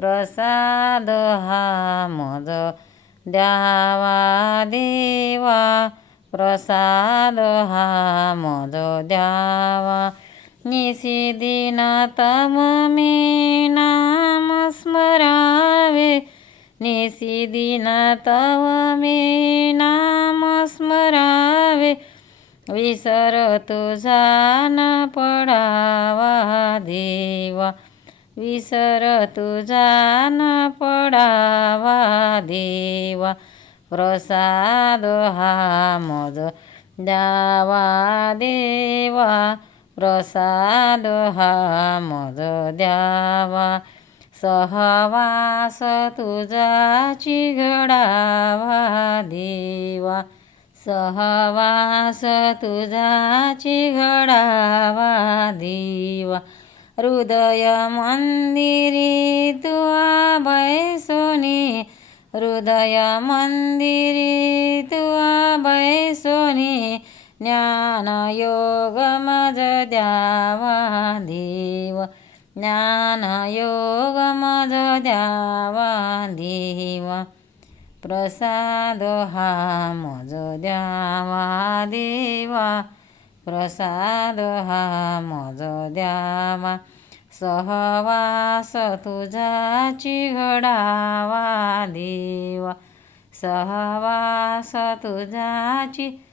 प्रसाद हा मज द्यावा देवा. प्रसाद हा मज द्यावा. निशिदिन तम मे नाम स्मरावे. निशिदिन तव मे नाम स्मरावे. विसर तुझा न पडावा देवा. विसर तुझा न पडावा देवा. प्रसाद हा मज द्यावा देवा. प्रसाद हा मज द्यावा. सहवास तुझाची घडावा देवा. सहवास तुझाची घडावा हृदय मन्दिरी तुवा भैसोनी हृदय भएसोनी तुवा योग ज्ञानयोगमज द्यावा देव ज्ञानयोगमज द्यावा देव प्रसाद हा मज द्यावा देवा प्रसाद हा मज द्यावा. सहवास तुझाची घडावा देवा. सहवास तुझाची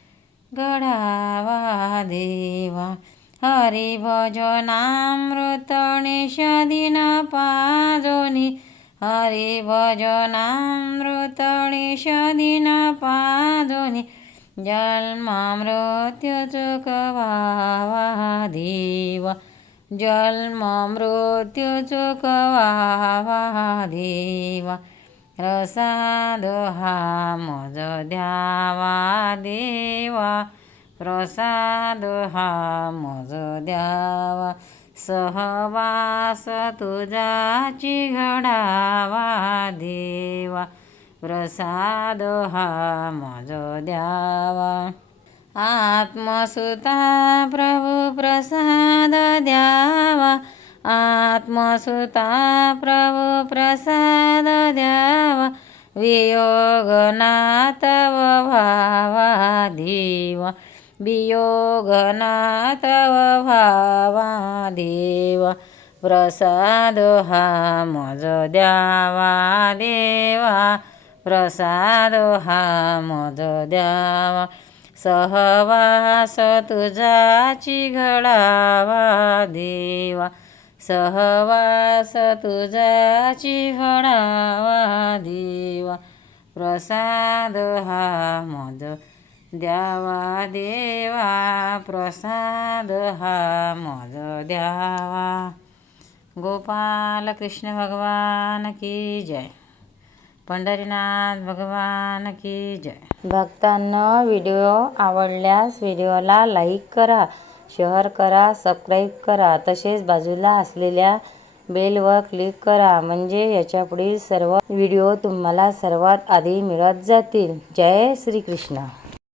घडावा देवा. हरिभजनामृत निषदिन पाजोनी हरिभजनामृत निषदिन पाजोनी जन्म मृत्यू देवा जन्म मृत्यू देवा प्रसाद हा मज द्यावा देवा प्रसाद हा मज द्यावा सहवास तुझाची घडावा देवा प्रसाद हा मज द्यावा. आत्मसुता प्रभु प्रसाद द्यावा. आत्मसुता प्रभु प्रसाद द्यावा. वियोगनात भावा देवा. वियोगनात भावा देवा. प्रसाद हा मज द्यावा देवा. प्रसाद हा मद द्यावा सहवास तुझाची घडावा देवा. सहवास तुझाची घडावा देवा. प्रसाद हा मद द्यावा देवा. प्रसाद हा मद द्यावा गोपाल कृष्ण भगवान की जय. पंढरीनाथ भगवान की जय. भक्तांना व्हिडिओ आवडल्यास व्हिडिओला लाईक करा शेअर करा सबस्क्राईब करा. तसेच बाजूला असलेल्या बेलवर क्लिक करा म्हणजे याच्यापुढील सर्व व्हिडिओ तुम्हाला सर्वात आधी मिळत जातील. जय श्रीकृष्ण.